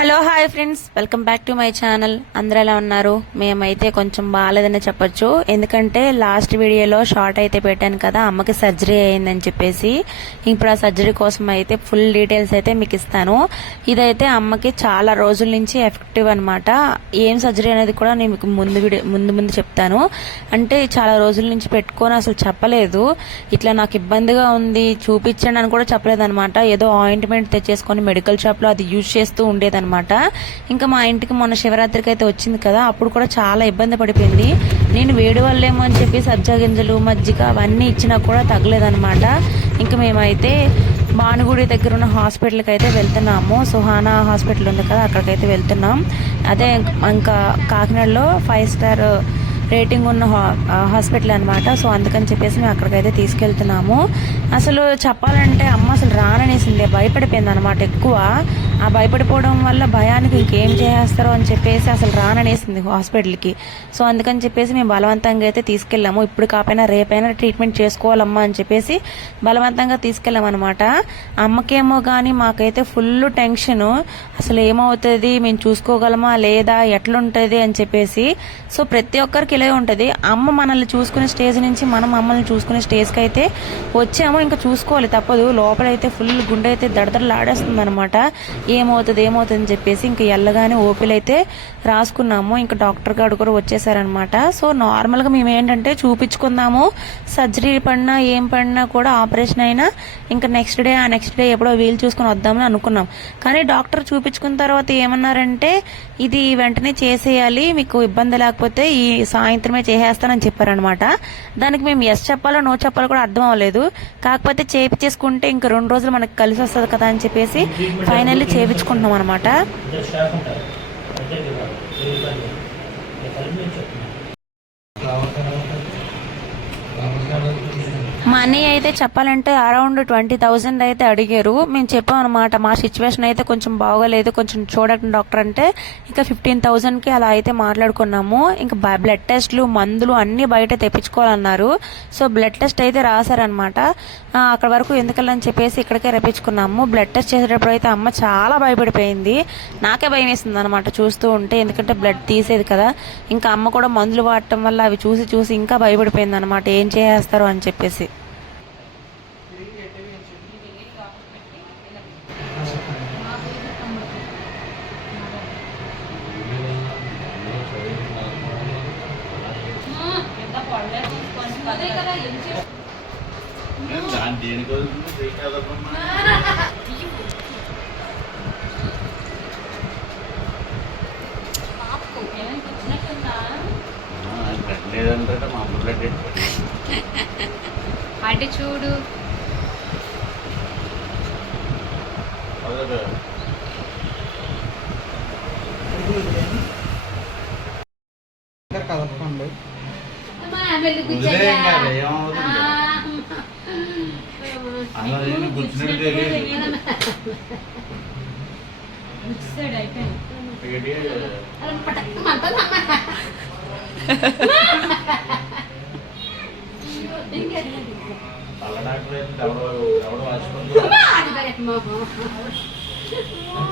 Hello hi friends, welcome back to my channel. అందరూ ఎలా ఉన్నారు? మేమైతే కొంచెం బాగాలేదని చెప్పొచ్చు. ఎందుకంటే లాస్ట్ వీడియోలో షార్ట్ అయితే పెట్టాను కదా, అమ్మకి సర్జరీ అయిందని చెప్పేసి. ఇప్పుడు ఆ సర్జరీ కోసం అయితే ఫుల్ డీటెయిల్స్ అయితే మీకు ఇస్తాను. ఇదైతే అమ్మకి చాలా రోజుల నుంచి ఎఫెక్టివ్ అనమాట. ఏం సర్జరీ అనేది కూడా నేను మీకు ముందు చెప్తాను. అంటే చాలా రోజుల నుంచి పెట్టుకొని అసలు చెప్పలేదు, ఇట్లా నాకు ఇబ్బందిగా ఉంది చూపించండి అని కూడా చెప్పలేదు అనమాట. ఏదో ఆయింట్మెంట్ తెచ్చేసుకొని మెడికల్ షాప్ లో అది యూజ్ చేస్తూ ఉండేదన్నమాట. ఇంకా మా ఇంటికి మొన్న శివరాత్రికి అయితే వచ్చింది కదా, అప్పుడు కూడా చాలా ఇబ్బంది పడిపోయింది. నేను వేడి వల్లేమో అని చెప్పి సబ్జా గింజలు మజ్జిగ అవన్నీ ఇచ్చినా కూడా తగ్గలేదన్నమాట. ఇంకా మేమైతే భానుగుడి దగ్గర ఉన్న హాస్పిటల్కి అయితే వెళ్తున్నాము. సుహానా హాస్పిటల్ ఉంది కదా, అక్కడికైతే వెళ్తున్నాం. అదే ఇంకా కాకినాడలో 5 స్టార్ రేటింగ్ ఉన్న హాస్పిటల్ అనమాట. సో అందుకని చెప్పేసి మేము అక్కడికైతే తీసుకెళ్తున్నాము. అసలు చెప్పాలంటే అమ్మ అసలు రాననేసింది, భయపడిపోయింది అనమాట ఎక్కువ. ఆ భయపడిపోవడం వల్ల భయానికి ఇంకేం చేసేస్తారో అని చెప్పేసి అసలు రాననేసింది హాస్పిటల్కి. సో అందుకని చెప్పేసి మేము బలవంతంగా అయితే తీసుకెళ్ళాము. ఇప్పుడు కాకపోయినా రేపైనా ట్రీట్మెంట్ చేసుకోవాలమ్మా అని చెప్పేసి బలవంతంగా తీసుకెళ్ళామన్నమాట. అమ్మకేమో కానీ మాకైతే ఫుల్ టెన్షన్, అసలు ఏమవుతుంది, మేము చూసుకోగలమా లేదా, ఎట్లుంటుంది అని చెప్పేసి. సో ప్రతి ఒక్కరికి ఇలా ఉంటుంది. అమ్మ మనల్ని చూసుకునే స్టేజ్ నుంచి మనం అమ్మల్ని చూసుకునే స్టేజ్కి అయితే వచ్చామో, ఇంకా చూసుకోవాలి తప్పదు. లోపలైతే ఫుల్ గుండె అయితే దడదడలాడేస్తుంది అనమాట. ఏమవుతుంది అని చెప్పేసి ఇంకా ఎల్లగానే ఓపీలు అయితే రాసుకున్నాము. ఇంకా డాక్టర్ గారు కూడా వచ్చేసారనమాట. సో నార్మల్గా మేము ఏంటంటే చూపించుకుందాము, సర్జరీ పడినా ఏం పడినా కూడా ఆపరేషన్ అయినా ఇంకా నెక్స్ట్ డే ఎప్పుడో వీలు చూసుకుని వద్దామని అనుకున్నాం. కానీ డాక్టర్ చూపించుకున్న తర్వాత ఏమన్నారంటే, ఇది వెంటనే చేసేయాలి, మీకు ఇబ్బంది లేకపోతే ఈ సాయంత్రమే చేసేస్తానని చెప్పారనమాట. దానికి మేము ఎస్ చెప్పాలో నో చెప్పాలో కూడా అర్థం అవ్వలేదు. కాకపోతే చేపించేసుకుంటే ఇంకా 2 రోజులు మనకి కలిసి వస్తుంది కదా అని చెప్పేసి ఫైనల్లీ చేపించుకుంటున్నాం అనమాట. మనీ అయితే చెప్పాలంటే అరౌండ్ 20,000 అయితే అడిగారు. మేము చెప్పాం అనమాట, మా సిచ్యువేషన్ అయితే కొంచెం బాగోలేదు, కొంచెం చూడండి డాక్టర్ అంటే ఇంకా 15,000కి అలా అయితే మాట్లాడుకున్నాము. ఇంకా బ్లడ్ టెస్ట్లు మందులు అన్ని బయట తెప్పించుకోవాలన్నారు. సో బ్లడ్ టెస్ట్ అయితే రాశారనమాట. అక్కడ వరకు ఎందుకని చెప్పేసి ఇక్కడికే రప్పించుకున్నాము. బ్లడ్ టెస్ట్ చేసేటప్పుడు అయితే అమ్మ చాలా భయపడిపోయింది. నాకే భయం వేసింది అనమాట చూస్తూ ఉంటే, ఎందుకంటే బ్లడ్ తీసేది కదా. ఇంకా అమ్మ కూడా మందులు వాడటం వల్ల అవి చూసి ఇంకా భయపడిపోయింది అనమాట, ఏం చేసేస్తారు అని చెప్పేసి. అటు చూడు, కలపండి.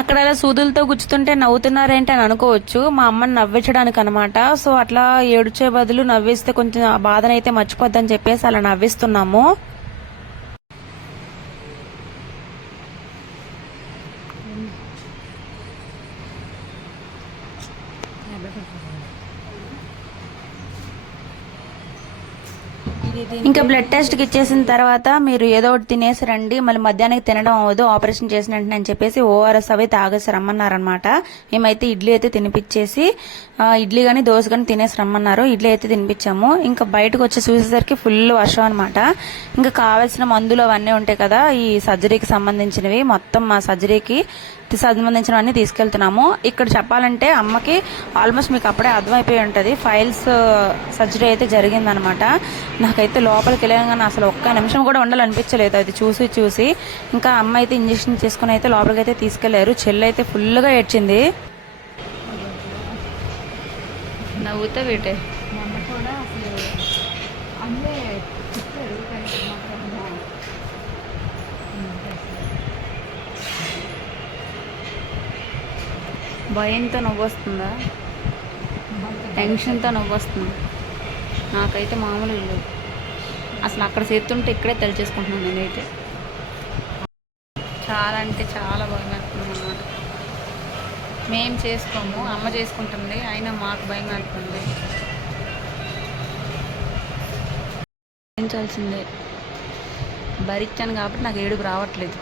అక్కడ అలా సూదులతో గుచ్చుతుంటే నవ్వుతున్నారేంటి అని అనుకోవచ్చు, మా అమ్మని నవ్వించడానికి అనమాట. సో అట్లా ఏడ్చే బదులు నవ్విస్తే కొంచెం ఆ బాధనైతే మర్చిపోద్దని చెప్పేసి అలా నవ్విస్తున్నాము. ఇంకా బ్లడ్ టెస్ట్కి ఇచ్చేసిన తర్వాత మీరు ఏదో ఒకటి తినేసి రండి, మళ్ళీ మధ్యాహ్నానికి తినడం అవ్వదు ఆపరేషన్ చేసిన వెంటనే అని చెప్పేసి ఓఆర్ఎస్ అవి తాగేసి రమ్మన్నారనమాట. మేమైతే ఇడ్లీ అయితే తినిపించేసి ఇడ్లీ కానీ దోశ కానీ తినేసి రమ్మన్నారు. ఇడ్లీ అయితే తినిపించాము. ఇంకా బయటకు వచ్చి చూసేసరికి ఫుల్ వర్షం అనమాట. ఇంకా కావాల్సిన మందులు అవన్నీ ఉంటాయి కదా, ఈ సర్జరీకి సంబంధించినవి మొత్తం మా సర్జరీకి సంబంధించినవన్నీ తీసుకెళ్తున్నాము. ఇక్కడ చెప్పాలంటే అమ్మకి ఆల్మోస్ట్ మీకు అప్పుడే అర్థమైపోయి ఉంటుంది, ఫైల్స్ సర్జరీ అయితే జరిగిందనమాట. నాకైతే లోపలికి వెళ్ళగానే అసలు ఒక్క నిమిషం కూడా ఉండాలనిపించలేదు అది చూసి. ఇంకా అమ్మ అయితే ఇంజక్షన్ చేసుకుని అయితే లోపలికి అయితే తీసుకెళ్లారు. చెల్లి అయితే ఫుల్గా ఏడ్చింది. నవ్వుతా పెట్టే భయంతో నవ్వు వస్తుందా, టెన్షన్తో నవ్వు వస్తుంది? నాకైతే మామూలుగా లేదు. అసలు అక్కడ చేస్తుంటే ఇక్కడే తెలిచేసుకుంటున్నాను నేనైతే. చాలా అంటే చాలా భయం వేస్తుంది అన్నమాట. మేము చేసుకోము, అమ్మ చేసుకుంటుంది, అయినా మాకు భయం వేస్తుంది. భరించాల్సిందే, భరించాను కాబట్టి నాకు ఏడుపు రావట్లేదు.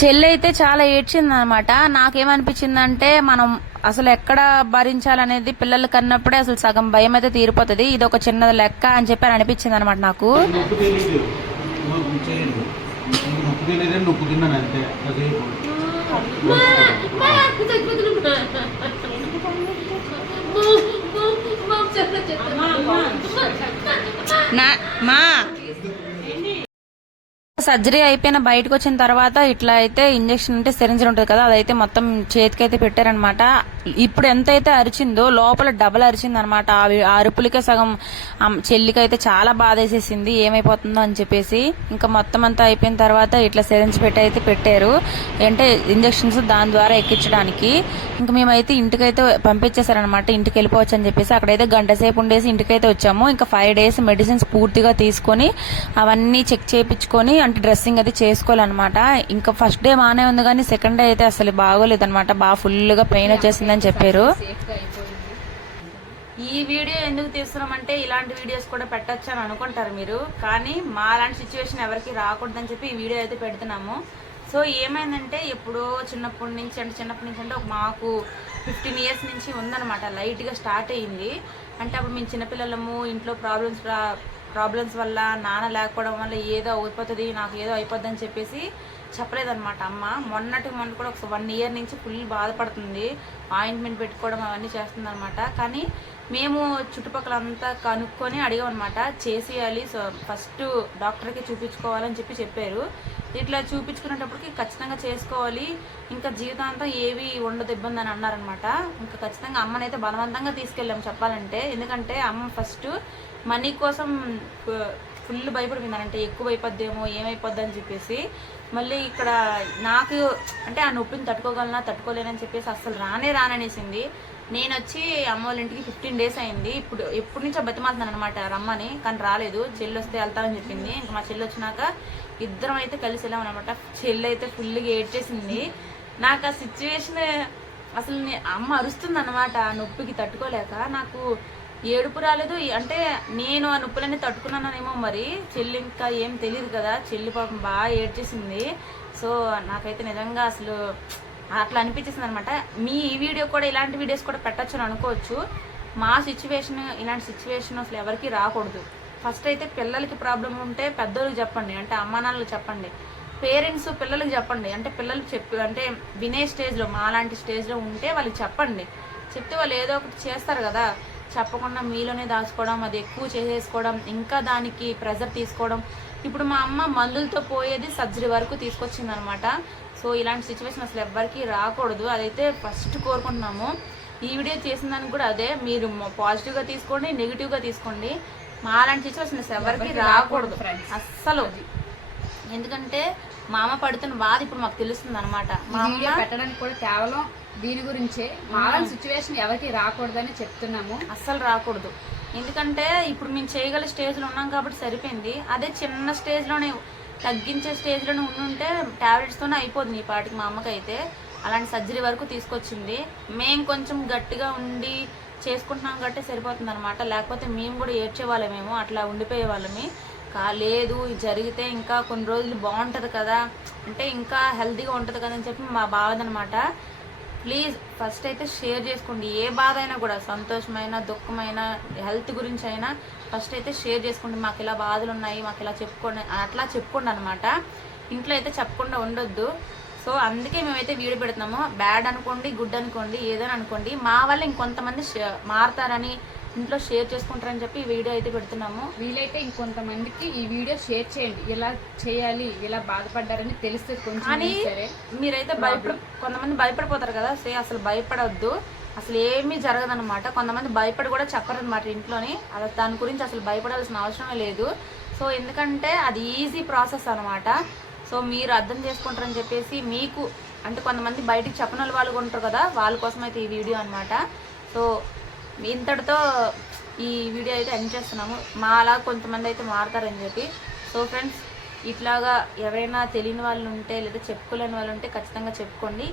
చెల్లి అయితే చాలా ఏడ్చింది అనమాట. నాకేమనిపించిందంటే మనం అసలు ఎక్కడ భరించాలనేది పిల్లలు కన్నప్పుడే అసలు సగం భయం అయితే తీరిపోతుంది, ఇది ఒక చిన్న లెక్క అని చెప్పి అనిపించింది అనమాట నాకు. సర్జరీ అయిపోయిన బయటకు వచ్చిన తర్వాత ఇట్లా అయితే ఇంజక్షన్ అంటే సిరింజ్ ఉంటుంది కదా, అదైతే మొత్తం చేతికైతే పెట్టారనమాట. ఇప్పుడు ఎంతైతే అరిచిందో లోపల డబల్ అరిచింది అనమాట. ఆ అరుపులకే సగం చెల్లికైతే చాలా బాధ వేసేసింది, ఏమైపోతుందో అని చెప్పేసి. ఇంకా మొత్తం అంతా అయిపోయిన తర్వాత ఇట్లా సిరింజ్ పెట్టి అయితే పెట్టారు, అంటే ఇంజక్షన్స్ దాని ద్వారా ఎక్కించడానికి. ఇంకా మేమైతే ఇంటికైతే పంపించేశారనమాట, ఇంటికి వెళ్ళిపోవచ్చు అని చెప్పేసి. అక్కడైతే గంట సేపు ఉండేసి ఇంటికైతే వచ్చాము. ఇంకా 5 days మెడిసిన్స్ పూర్తిగా తీసుకొని అవన్నీ చెక్ చేయించుకొని అంటే డ్రెస్సింగ్ అది చేసుకోవాలన్నమాట. ఇంకా ఫస్ట్ డే బాగానే ఉంది కానీ సెకండ్ డే అయితే అసలు బాగోలేదు అనమాట, బాగా ఫుల్ గా పెయిన్ వచ్చేసిందని చెప్పారు. ఈ వీడియో ఎందుకు తీస్తున్నామంటే ఇలాంటి వీడియోస్ కూడా పెట్టచ్చు అని అనుకుంటారు మీరు, కానీ మా లాంటి సిచ్యువేషన్ ఎవరికి రాకూడదని చెప్పి ఈ వీడియో అయితే పెడుతున్నాము. సో ఏమైందంటే ఎప్పుడో చిన్నప్పటి నుంచి అంటే మాకు 15 years నుంచి ఉందన్నమాట, లైట్గా స్టార్ట్ అయ్యింది. అంటే అప్పుడు మేము చిన్నపిల్లలము, ఇంట్లో ప్రాబ్లమ్స్ వల్ల, నాన్న లేకపోవడం వల్ల ఏదో అయిపోతుంది, నాకు ఏదో అయిపోద్ది అని చెప్పేసి చెప్పలేదన్నమాట అమ్మ. మొన్న కూడా ఒక 1 year నుంచి ఫుల్ బాధపడుతుంది, ఆయింట్మెంట్ పెట్టుకోవడం అవన్నీ చేస్తుంది అనమాట. కానీ మేము చుట్టుపక్కల అంతా కనుక్కొని అడిగామన్నమాట, చేసేయాలి, సో ఫస్ట్ డాక్టర్కి చూపించుకోవాలని చెప్పారు. ఇట్లా చూపించుకునేటప్పటికి ఖచ్చితంగా చేసుకోవాలి, ఇంకా జీవితాంతం ఏవి ఉండదు ఇబ్బంది అని అన్నారనమాట. ఇంకా ఖచ్చితంగా అమ్మనైతే బలవంతంగా తీసుకెళ్ళాము చెప్పాలంటే, ఎందుకంటే అమ్మ ఫస్ట్ మనీ కోసం ఫుల్ భయపడిపోయింది, అంటే ఎక్కువ అయిపోద్దేమో ఏమైపోద్ది అని చెప్పేసి. మళ్ళీ ఇక్కడ నాకు అంటే ఆ నొప్పిని తట్టుకోలేనని చెప్పేసి అస్సలు రాననేసింది. నేను వచ్చి అమ్మ వాళ్ళ ఇంటికి 15 days అయింది. ఇప్పుడు ఎప్పటి నుంచో బతిమాలుతున్నాను అనమాట రమ్మని, కానీ రాలేదు. చెల్లి వస్తే వెళ్తామని చెప్పింది. ఇంకా మా చెల్లి వచ్చినాక ఇద్దరం అయితే కలిసి వెళ్ళామన్నమాట. చెల్లి అయితే ఫుల్గా ఏడ్చేసింది. నాకు ఆ సిచ్యువేషన్ అసలు అమ్మ అరుస్తుంది అనమాట, ఆ నొప్పికి తట్టుకోలేక. నాకు ఏడుపు రాలేదు, అంటే నేను ఆ నొప్పులన్నీ తట్టుకున్నానేమో మరి. చెల్లి ఇంకా ఏం తెలియదు కదా, చెల్లి పాపం బాగా ఏడ్చేసింది. సో నాకైతే నిజంగా అసలు అట్లా అనిపించేసింది అనమాట. మీ ఈ వీడియో కూడా ఇలాంటి వీడియోస్ కూడా పెట్టచ్చు అని అనుకోవచ్చు. మా సిచ్యువేషన్ ఇలాంటి సిచ్యువేషన్ అసలు ఎవరికి రాకూడదు. ఫస్ట్ అయితే పిల్లలకి ప్రాబ్లం ఉంటే పెద్దోళ్ళకి చెప్పండి, అంటే అమ్మా నాన్నలకు చెప్పండి. పేరెంట్స్ పిల్లలకి చెప్పండి, అంటే పిల్లలకి అంటే వినే స్టేజ్లో, మా లాంటి స్టేజ్లో ఉంటే వాళ్ళకి చెప్పండి. చెప్తే వాళ్ళు ఏదో ఒకటి చేస్తారు కదా. చెప్పకుండా మీలోనే దాచుకోవడం, అది ఎక్కువ చేసేసుకోవడం, ఇంకా దానికి ప్రెజర్ తీసుకోవడం. ఇప్పుడు మా అమ్మ మందులతో పోయేది సర్జరీ వరకు తీసుకొచ్చింది అనమాట. సో ఇలాంటి సిచ్యువేషన్ అసలు ఎవ్వరికి రాకూడదు, అదైతే ఫస్ట్ కోరుకుంటున్నాము. ఈ వీడియో చేసిన దానికి కూడా అదే, మీరు పాజిటివ్గా తీసుకోండి, నెగిటివ్గా తీసుకోండి. మా అలాంటి సిచ్యువేషన్ అసలు ఎవరికి రాకూడదు అస్సలు. ఎందుకంటే మా అమ్మ పడుతున్న బాధ ఇప్పుడు మాకు తెలుస్తుంది అనమాట. మా అమ్మ పెట్టడానికి కూడా కేవలం దీని గురించే, మా సిచ్యువేషన్ ఎవరికి రాకూడదని చెప్తున్నాము. అస్సలు రాకూడదు, ఎందుకంటే ఇప్పుడు మేము చేయగల స్టేజ్లో ఉన్నాం కాబట్టి సరిపోయింది. అదే చిన్న స్టేజ్లోనే, తగ్గించే స్టేజ్లోనే ఉండుంటే ట్యాబ్లెట్స్తోనే అయిపోతుంది ఈ పాటికి. మా అమ్మకైతే అలాంటి సర్జరీ వరకు తీసుకొచ్చింది. మేము కొంచెం గట్టిగా ఉండి చేసుకుంటున్నాం కాబట్టి సరిపోతుంది అనమాట. లేకపోతే మేము కూడా ఏడ్చేవాళ్ళమేమో, అట్లా ఉండిపోయే వాళ్ళమి. లేదు జరిగితే ఇంకా కొన్ని రోజులు బాగుంటుంది కదా, అంటే ఇంకా హెల్తీగా ఉంటుంది కదా అని చెప్పి మా బాధ అనమాట. ప్లీజ్ ఫస్ట్ అయితే షేర్ చేసుకోండి, ఏ బాధ అయినా కూడా, సంతోషమైన దుఃఖమైన హెల్త్ గురించి అయినా ఫస్ట్ అయితే షేర్ చేసుకోండి. మాకు ఇలా బాధలు ఉన్నాయి, మాకు ఇలా చెప్పుకోండి, అట్లా చెప్పుకోండి అనమాట. ఇంట్లో అయితే చెప్పకుండా ఉండొద్దు. సో అందుకే మేమైతే వీడియో పెడుతున్నాము. బ్యాడ్ అనుకోండి, గుడ్ అనుకోండి, ఏదైనా అనుకోండి, మా వల్ల ఇంకొంతమంది మారుతారని, ఇంట్లో షేర్ చేసుకుంటారని చెప్పి ఈ వీడియో అయితే పెడుతున్నాము. వీలైతే ఇంకొంతమందికి ఈ వీడియో షేర్ చేయండి, ఎలా చేయాలి, ఎలా బాధపడ్డారని తెలిస్తే కొంచెం కానీ సరే. మీరైతే కొంతమంది భయపడిపోతారు కదా, అసలు భయపడవద్దు, అసలు ఏమీ జరగదన్నమాట. కొంతమంది భయపడి కూడా చెప్పరనమాట ఇంట్లోని, అలా దాని గురించి అసలు భయపడాల్సిన అవసరమే లేదు. సో ఎందుకంటే అది ఈజీ ప్రాసెస్ అనమాట. సో మీరు అర్థం చేసుకుంటారని చెప్పేసి మీకు అంటే కొంతమంది బయటికి చెప్పని వాళ్ళు ఉంటారు కదా, వాళ్ళ కోసం అయితే ఈ వీడియో అనమాట. సో ఇంతటితో ఈ వీడియో అయితే ఎండ్ చేస్తున్నాము. అలా కొంతమంది అయితే మారుతారని చెప్పి. సో ఫ్రెండ్స్, ఇట్లాగా ఎవరైనా తెలియని వాళ్ళు ఉంటే లేదా చెప్పుకోలేని వాళ్ళు ఉంటే ఖచ్చితంగా చెప్పుకోండి.